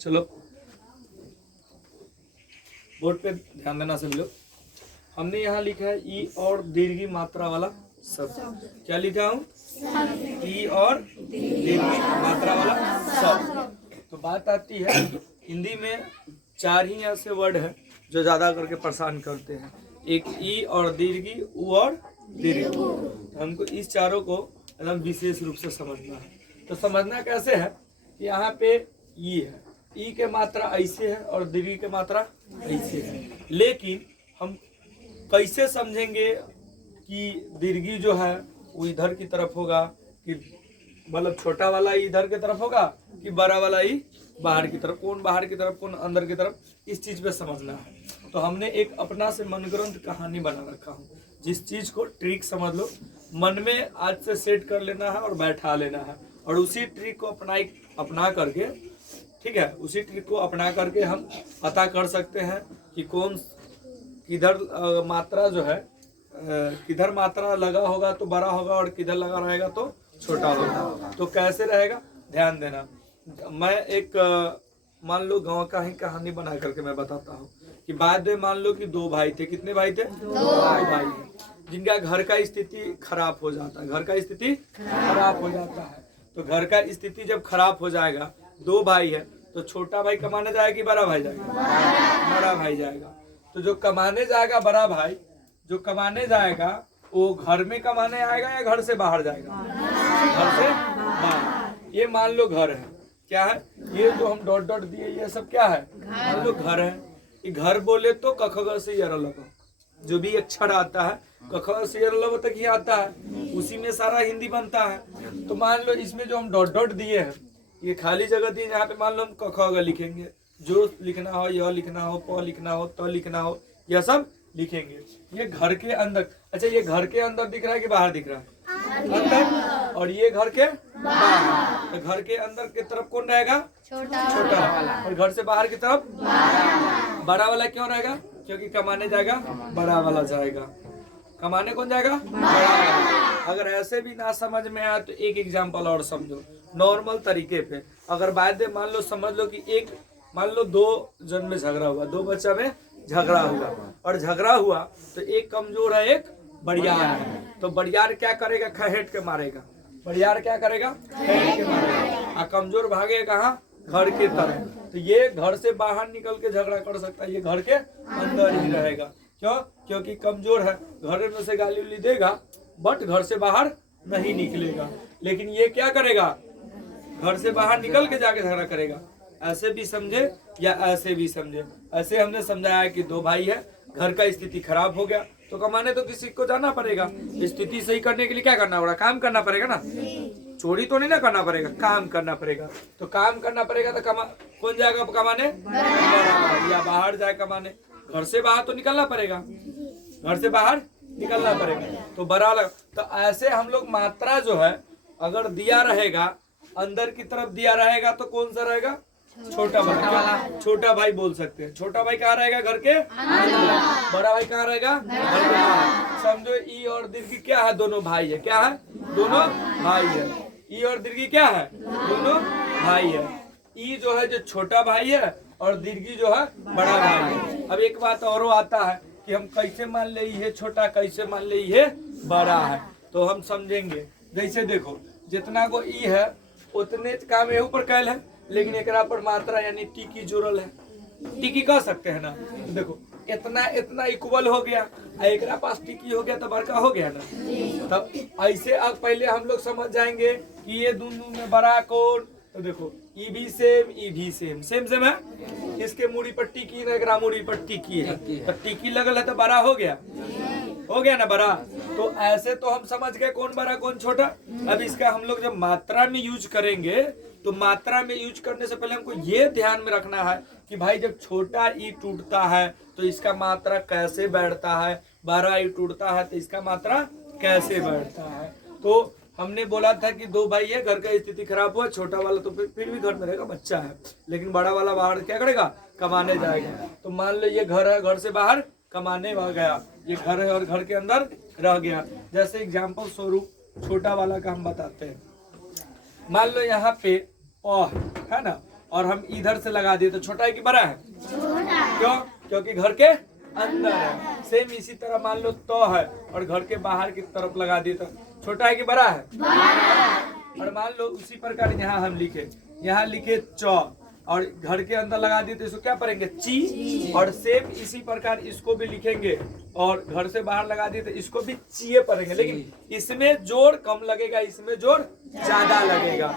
चलो बोर्ड पे ध्यान देना सभी लोग। हमने यहाँ लिखा है ई और दीर्घी मात्रा वाला शब्द। क्या लिखा हूँ? ई और दीर्घी मात्रा वाला शब्द। तो बात आती है हिंदी में 4 ही ऐसे वर्ड है जो ज्यादा करके परेशान करते हैं। एक ई और दीर्घी, उ और दीर्घी। तो हमको इस चारों को एकदम विशेष रूप से समझना है। तो समझना कैसे है? यहाँ पे ई है, ई के मात्रा ऐसे है और दीर्घी के मात्रा ऐसे है। लेकिन हम कैसे समझेंगे कि दीर्घी जो है वो इधर की तरफ होगा कि मतलब छोटा वाला इधर की तरफ होगा कि बड़ा वाला ही बाहर की तरफ, कौन बाहर की तरफ कौन अंदर की तरफ, इस चीज पे समझना है। तो हमने एक अपना से मनगढ़ंत कहानी बना रखा हूँ। जिस चीज को ट्रिक समझ लो, मन में आज से सेट कर लेना है और बैठा लेना है, और उसी ट्रिक को अपना करके, ठीक है, उसी ट्रिक को अपना करके हम पता कर सकते हैं कि कौन किधर मात्रा जो है किधर मात्रा लगा होगा तो बड़ा होगा और किधर लगा रहेगा तो छोटा होगा। तो कैसे रहेगा ध्यान देना। मैं एक मान लो गांव का ही कहानी बना करके मैं बताता हूँ कि बाद में मान लो कि 2 भाई थे। कितने भाई थे? 2 भाई हैं, जिनका घर का स्थिति खराब हो जाता है। घर का स्थिति खराब हो जाता है। तो घर का स्थिति जब खराब हो जाएगा, 2 भाई है, तो छोटा भाई कमाने जाएगा कि बड़ा भाई जाएगा? बड़ा भाई जाएगा। तो जो कमाने जाएगा बड़ा भाई, जो कमाने जाएगा वो घर में कमाने आएगा या घर से बाहर जाएगा? घर से बाहर। ये मान लो घर है। क्या है ये जो हम डॉट डॉट दिए, ये सब क्या है? मान लो घर है। ये घर बोले तो क ख ग से य र ल भ, जो भी अक्षर आता है क ख से य र ल भ तक ही आता है, उसी में सारा हिंदी बनता है। तो मान लो इसमें जो हम डॉट डॉट दिए हैं, ये खाली जगह दी, यहाँ पे मान लो हम क ख ग लिखेंगे। जो लिखना हो, य लिखना हो, प लिखना हो, त लिखना हो, यह सब लिखेंगे। ये घर के अंदर। अच्छा, ये घर के अंदर दिख रहा है कि बाहर दिख रहा है? अंदर। और ये घर के बाहर। तो घर के अंदर की तरफ कौन रहेगा? छोटा वाला। और घर से बाहर की तरफ बड़ा वाला। क्यों रहेगा? क्योंकि कमाने जाएगा बड़ा वाला जाएगा। कमाने कौन जाएगा? बड़ा वाला। अगर ऐसे भी ना समझ में आए तो एक एग्जाम्पल और समझो नॉर्मल तरीके पे। अगर बाद में मान लो समझ लो कि एक मान लो 2 जन में झगड़ा हुआ, 2 बच्चा में झगड़ा हुआ, और झगड़ा हुआ तो एक कमजोर है एक बड़ियार है। तो बड़ियार क्या करेगा? खहेट के मारेगा। बड़ियार क्या करेगा? खहेट के मारेगा। और कमजोर भागेगा कहाँ? घर के तरफ। तो ये घर से बाहर निकल के झगड़ा कर सकता है, ये घर के अंदर ही रहेगा। क्यों? क्योंकि कमजोर है, घर में से गाली उली देगा बट घर से बाहर नहीं निकलेगा। लेकिन ये क्या करेगा? घर से बाहर निकल के जाके झगड़ा करेगा। ऐसे भी समझे या ऐसे भी समझे। ऐसे हमने समझाया है कि 2 भाई है, घर का स्थिति खराब हो गया तो कमाने तो किसी को जाना पड़ेगा। स्थिति सही करने के लिए क्या करना पड़ेगा? काम करना पड़ेगा ना। चोरी तो नहीं ना करना पड़ेगा, काम करना पड़ेगा। तो काम करना पड़ेगा तो कौन जाएगा कमाने? या बाहर जाए कमाने। घर से बाहर तो निकलना पड़ेगा, घर से बाहर निकलना पड़ेगा। तो बड़ा लगा। तो ऐसे हम लोग मात्रा जो है अगर दिया रहेगा, अंदर की तरफ दिया रहेगा तो कौन सा रहेगा? छोटा भाई। छोटा भाई बोल सकते हैं। छोटा भाई कहाँ रहेगा? घर के अंदर। बड़ा भाई कहाँ रहेगा? घर के बाहर। समझो ई और दीर्घी क्या है? दोनों भाई है। क्या है? दोनों भाई है। ई और दीर्घी क्या है? दोनों भाई है। ई जो है जो छोटा भाई है और दीर्घी जो है बड़ा भाई है। अब एक बात और आता है कि हम कैसे मान ले ये छोटा, कैसे मान ले ये बड़ा है। तो हम समझेंगे। जैसे देखो, जितना को ई है उतने काम एहू पर कैल है, लेकिन एकरा पर मात्रा यानी टिकी जोड़ल है। टिकी कह सकते हैं ना। देखो इतना इतना इक्वल हो गया, एकरा पास टिकी हो गया तो बड़का हो गया ना। तब ऐसे अब पहले हम लोग समझ जाएंगे कि ये दोनों में बड़ा कौन। तो देखो ई भी सेम, ई भी सेम, सेम सेम है। इसके मूड़ी पर टिकी ना, एकरा मूड़ी पर टिकी है। तो टिकी लगल है तो बड़ा हो गया, हो गया ना बड़ा। तो ऐसे तो हम समझ गए कौन बड़ा कौन छोटा। अब इसका हम लोग जब मात्रा में यूज करेंगे तो मात्रा में यूज करने से पहले हमको ये ध्यान में रखना है कि भाई जब छोटा ई टूटता है तो इसका मात्रा कैसे बैठता है, बड़ा ई टूटता है तो इसका मात्रा कैसे बैठता है। तो हमने बोला था कि 2 भाई है, घर का स्थिति खराब हुआ, छोटा वाला तो फिर भी घर में रहेगा, बच्चा है, लेकिन बड़ा वाला बाहर क्या करेगा? कमाने जाएगा। तो मान लो ये घर है, घर से बाहर कमाने गया, ये घर है और घर के अंदर रह गया। जैसे एग्जाम्पल स्वरूप छोटा वाला का हम बताते हैं। मान लो यहाँ पे प है ना, और हम इधर से लगा दिए तो छोटा है कि बड़ा है? क्यों? क्योंकि घर के अंदर है। सेम इसी तरह मान लो तो है और घर के बाहर की तरफ लगा दिए तो छोटा है कि बड़ा है? और मान लो उसी प्रकार यहाँ हम लिखे, यहाँ लिखे च और घर के अंदर लगा दिए तो इसको क्या पढ़ेंगे? ची। और सेम इसी प्रकार इसको भी लिखेंगे और घर से बाहर लगा दिए तो इसको भी चिए पढ़ेंगे, लेकिन इसमें जोर कम लगेगा, इसमें जोर ज्यादा लगेगा।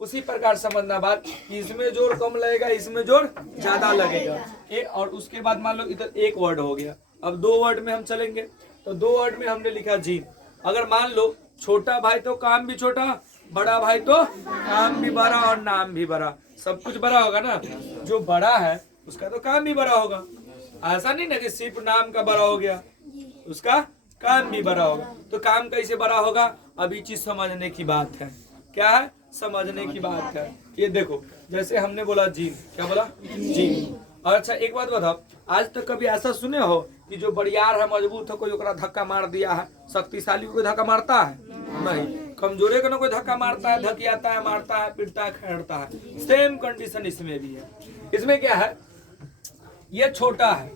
उसी प्रकार समझना बात कि इसमें जोर कम लगेगा, इसमें जोर ज्यादा लगेगा। और उसके बाद मान लो इधर एक वर्ड हो गया, अब 2 वर्ड में हम चलेंगे। तो 2 वर्ड में हमने लिखा जीन। अगर मान लो छोटा भाई तो काम भी छोटा, बड़ा भाई तो काम भी बड़ा और नाम भी बड़ा, सब कुछ बड़ा होगा ना। जो बड़ा है उसका तो काम भी बड़ा होगा। ऐसा नहीं ना कि सिर्फ नाम का बड़ा हो गया, उसका काम भी बड़ा होगा। तो काम कैसे बड़ा होगा? अभी चीज समझने की बात है। क्या है? समझने की बात है। ये देखो, जैसे हमने बोला जीन, क्या बोला? जीन। और अच्छा एक बात बताओ, आज तक कभी ऐसा सुने हो कि जो बड़ियार है, मजबूत है, कोई ओकरा धक्का मार दिया है? शक्तिशाली को कोई धक्का मारता है? नहीं। कमजोरे को ना कोई धक्का मारता है, धकियाता है, मारता है, पीटता है, खड़ता है। सेम कंडीशन इसमें भी है। इसमें क्या है? ये छोटा है,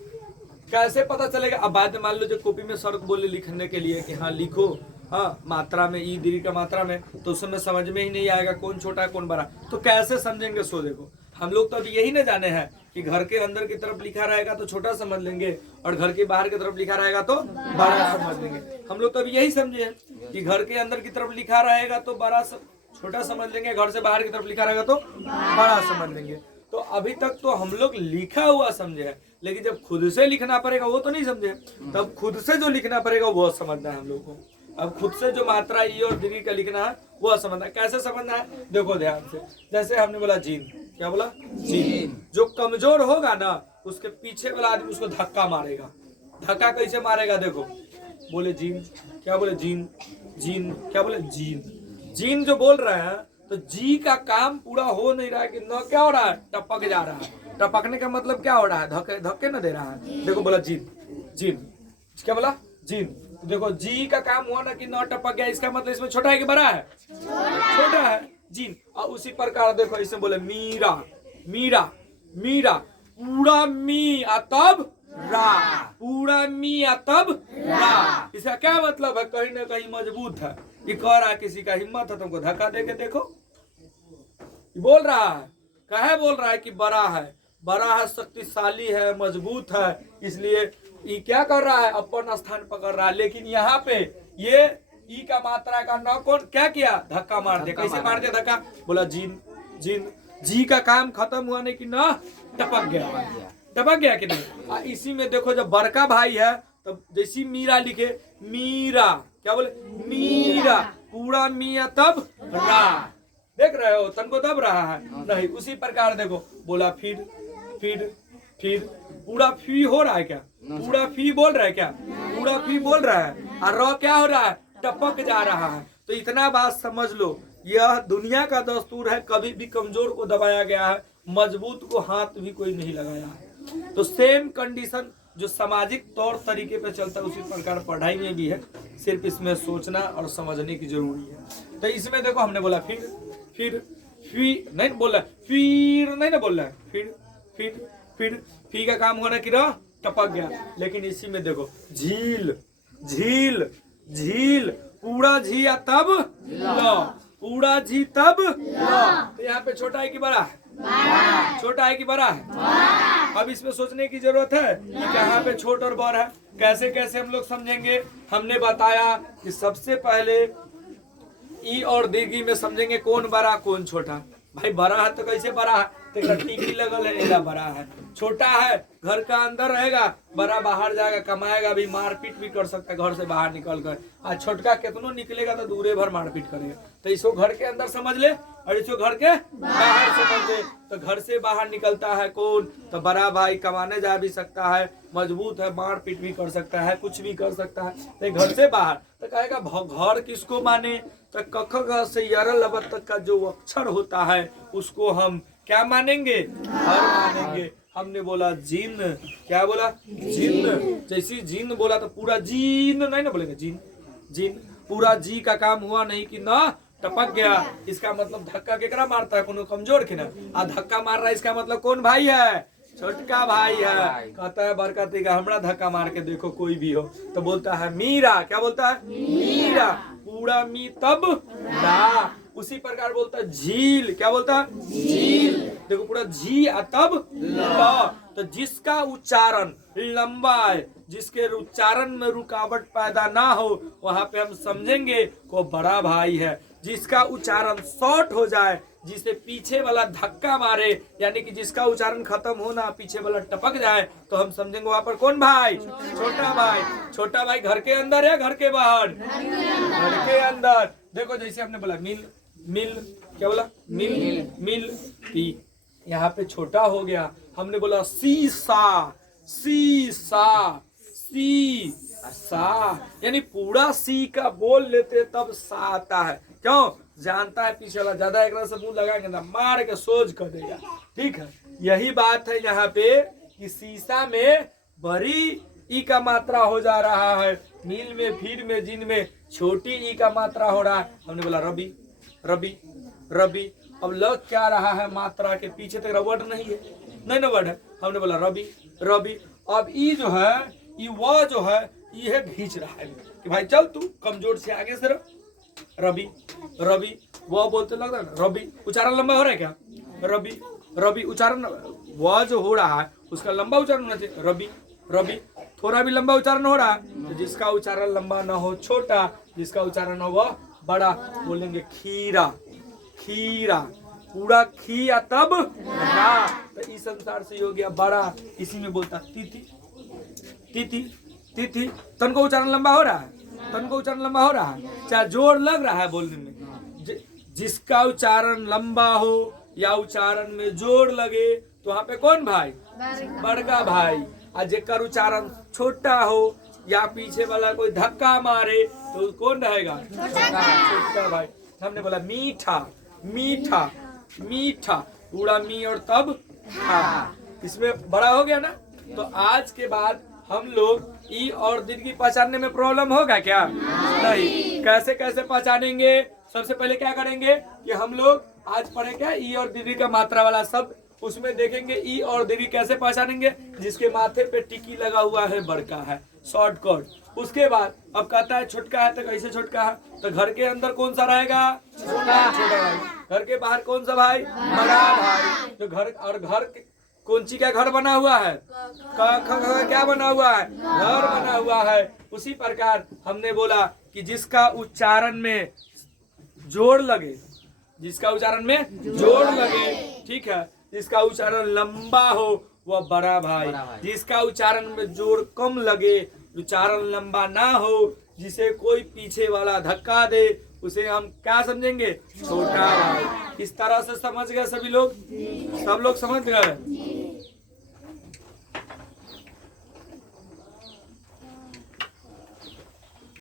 कैसे पता चलेगा? अब बाद में मान लो जो कॉपी में शर्त बोले लिखने के लिए कि हाँ लिखो, हाँ मात्रा में, ई दीर्घ का मात्रा में, तो उस समय समझ में ही नहीं आएगा कौन छोटा है कौन बड़ा। तो कैसे समझेंगे? सो देखो, हम लोग तो अभी यही ना जाने हैं कि घर के अंदर की तरफ लिखा रहेगा तो छोटा समझ लेंगे और घर के बाहर की तरफ लिखा रहेगा तो बड़ा समझ लेंगे। हम लोग तो अभी यही समझे हैं कि घर के अंदर की तरफ लिखा रहेगा तो छोटा समझ लेंगे, घर से बाहर की तरफ लिखा रहेगा तो बड़ा समझ लेंगे। तो अभी तक तो हम लोग लिखा हुआ समझे हैं, लेकिन जब खुद से लिखना पड़ेगा वो तो नहीं समझे। तब खुद से जो लिखना पड़ेगा वो समझना है हम लोग को। अब खुद से जो मात्रा ई और दीर्घ का लिखना है वो समझना है। कैसे समझना है? देखो ध्यान से, जैसे हमने बोला जीन, क्या बोला? जीन। जो कमजोर होगा ना उसके पीछे वाला आदमी उसको धक्का मारेगा। धक्का कैसे मारेगा? देखो, बोले जीन, क्या बोले? जीन। जीन, क्या बोले? जीन। जीन जो बोल रहे हैं तो जी का काम पूरा हो नहीं रहा है कि न क्या हो रहा है? टपक जा रहा है। टपकने का मतलब क्या हो रहा है? धक्के धक्के न दे रहा है। देखो बोला जीन। जीन, क्या बोला? जीन। देखो जी का काम हुआ ना कि न टपक गया, इसका मतलब इसमें छोटा है कि बड़ा है? छोटा है, जीन। और उसी प्रकार देखो इसमें बोले मीरा। मीरा, मीरा, पूरा मी तब रा, पूरा मी तब रा। इसका क्या मतलब है? कहीं ना कहीं मजबूत है। ये कह रहा है किसी का हिम्मत है तुमको धक्का दे के देखो। बोल रहा है, कहे बोल रहा है कि बड़ा है, बड़ा है, शक्तिशाली है, मजबूत है, इसलिए ये क्या कर रहा है? अपन स्थान पकड़ रहा है। लेकिन यहाँ पे ये ई का मात्रा का न कौन क्या किया? धक्का मार दिया। कैसे मार दिया धक्का? बोला जीन। जीन, जी का काम खत्म हुआ नहीं कि न टपक गया। टपक गया कि नहीं? इसी में देखो जब बड़का भाई है तब जैसी मीरा लिखे, मीरा, क्या बोले? मीरा, पूरा मिया तब रा। देख रहे हो तनको दब रहा है नहीं। उसी प्रकार देखो बोला फिर, फिर, फिर, पूरा फी हो रहा है क्या? पूरा फी बोल रहा है क्या? पूरा फी बोल रहा है और रो क्या हो रहा है? टपक जा रहा है। तो इतना बात समझ लो, यह दुनिया का दस्तूर है, कभी भी कमजोर को दबाया गया है, मजबूत को हाथ भी कोई नहीं लगाया है। तो सेम कंडीशन जो सामाजिक तौर तरीके पे चलता है उसी प्रकार पढ़ाई में भी है, सिर्फ इसमें सोचना और समझने की जरूरी है। तो इसमें देखो हमने बोला फिर, फिर, फी नहीं बोल रहा, फिर नहीं ना बोल रहा है, फिर, फिर, फिर, फी का काम होना कि रहा टपक गया। लेकिन इसी में देखो झील, झील, झील, पूरा झी या तब ल, पूरा झी तब ल। तो यहाँ पे छोटा है कि बड़ा है? छोटा है कि बड़ा है? अब इसमें सोचने की जरूरत है कि यहाँ पे छोट और बड़ है। कैसे कैसे हम लोग समझेंगे? हमने बताया कि सबसे पहले ई और दीर्घी में समझेंगे कौन बड़ा कौन छोटा। भाई बड़ा है तो कैसे बड़ा है? तो टीकी लगल है, एला बड़ा है। छोटा है घर का अंदर रहेगा, बड़ा बाहर जाएगा, कमाएगा भी, मारपीट भी कर सकता है घर से बाहर निकल कर। आज छोटका कितनों निकलेगा तो दूरे भर मारपीट करेगा। तो इसको घर के अंदर समझ ले और इसको घर के बाहर समझ ले। तो घर से बाहर निकलता है कौन? तो बड़ा भाई कमाने जा भी सकता है, मजबूत है, मारपीट भी कर सकता है, कुछ भी कर सकता है। तो घर से बाहर तो कहेगा घर किसको माने? तो क ख ग से य र ल ब तक का जो अक्षर होता है उसको हम क्या मानेंगे? घर मानेंगे। हमने बोला जिन, क्या बोला? जिन। जैसी जिन बोला तो पूरा जीन नहीं ना बोलेगा, जिन। जिन, पूरा जी का काम हुआ नहीं कि ना टपक गया, इसका मतलब धक्का केकरा मारता है, कोनो कमजोर के ना, आ धक्का मार रहा है इसका मतलब कौन भाई है, छोटका भाई है। कहता है बरकती का हमरा धक्का मार के देखो कोई भी हो, तो बोलता है मीरा, क्या बोलता है, मीरा, पूरा मी तब रा। उसी प्रकार बोलता है झील, क्या बोलता है, झील, देखो पूरा झी तब ल। तो जिसका उच्चारण लंबा है, जिसके उच्चारण में रुकावट पैदा ना हो, वहां पे हम समझेंगे को बड़ा भाई है। जिसका उच्चारण शॉर्ट हो जाए, जिसे पीछे वाला धक्का मारे, यानी कि जिसका उच्चारण खत्म होना पीछे वाला टपक जाए, तो हम समझेंगे वहां पर कौन भाई, छोटा भाई। छोटा भाई घर के अंदर है घर के बाहर, घर के अंदर। देखो जैसे हमने बोला मिल, मिल, क्या बोला, मिल, मिल, पी, यहाँ पे छोटा हो गया। हमने बोला सीसा, सीसा, सी सा, यानी पूरा सी का बोल लेते तब सा आता है। क्यों, जानता है पीछे वाला ज्यादा एक से मुंह लगाएंगे ना मार के सोच कर देगा। ठीक है, यही बात है यहाँ पे कि सीसा में बड़ी ई का मात्रा हो जा रहा है, मिल में, फिर में, जिन में छोटी ई का मात्रा हो रहा है। हमने बोला रबी, रबी, रबी। अब लग क्या रहा है मात्रा के पीछे तक वर्ड नहीं है, नहीं ना वर्ड है। हमने बोला रबी, रबी। अब ई जो है, ई वह जो है ये खींच रहा है कि भाई चल तू कमजोर से आगे से रबी, रबी। वह बोलते लग रहा है रबी, उच्चारण लंबा हो रहा है क्या, रबी, रबी। उच्चारण वह जो हो रहा है उसका लंबा उच्चारण होना चाहिए, रबी, रबी। थोड़ा भी लंबा उच्चारण हो रहा है तो जिसका उच्चारण लंबा ना हो छोटा, जिसका उच्चारण हो वह बड़ा, बोलेंगे खीरा, खीरा। पूरा खी तब रा, तो इस संसार से हो गया बड़ा। इसी में बोलता तिथि, तिथि, तिथि। तन को उच्चारण लंबा हो रहा है, तन को उच्चारण लंबा हो रहा है, चाहे जोर लग रहा है बोलने में। जिसका उच्चारण लंबा हो या उच्चारण में जोर लगे तो वहाँ पे कौन भाई, बड़का भाई। और जेकर उच्चारण छोटा हो या पीछे वाला कोई धक्का मारे तो कौन रहेगा, छोटा भाई। हमने बोला मीठा, मीठा, मीठा, पूरा मी और तब था, इसमें बड़ा हो गया ना। तो आज के बाद हम लोग ई और दीर्घ पहचानने में प्रॉब्लम होगा क्या, नहीं। कैसे कैसे पहचानेंगे, सबसे पहले क्या करेंगे कि हम लोग आज पढ़े क्या ई और दीर्घ का मात्रा वाला शब्द, उसमें देखेंगे ई और दीर्घ कैसे पहचानेंगे। जिसके माथे पे टिकी लगा हुआ है बड़का है, शॉर्टकट। उसके बाद अब कहता है छोटका है, तो कैसे छोटका है, तो घर के अंदर कौन सा रहेगा, छोटा, छोटा भाई। घर के बाहर कौन सा भाई, बड़ा भाई। तो घर, और घर कौन सी का घर बना हुआ है, क्या बना हुआ है, घर बना हुआ है। उसी प्रकार हमने बोला कि जिसका उच्चारण में जोड़ लगे, जिसका उच्चारण में जोड़ लगे, ठीक है, जिसका उच्चारण लंबा हो वह बड़ा भाई। जिसका उच्चारण में जोड़ कम लगे, उच्चारण लंबा ना हो, जिसे कोई पीछे वाला धक्का दे, उसे हम क्या समझेंगे, छोटा भाई। इस तरह से समझ गए सभी लोग, सब लोग समझ गए।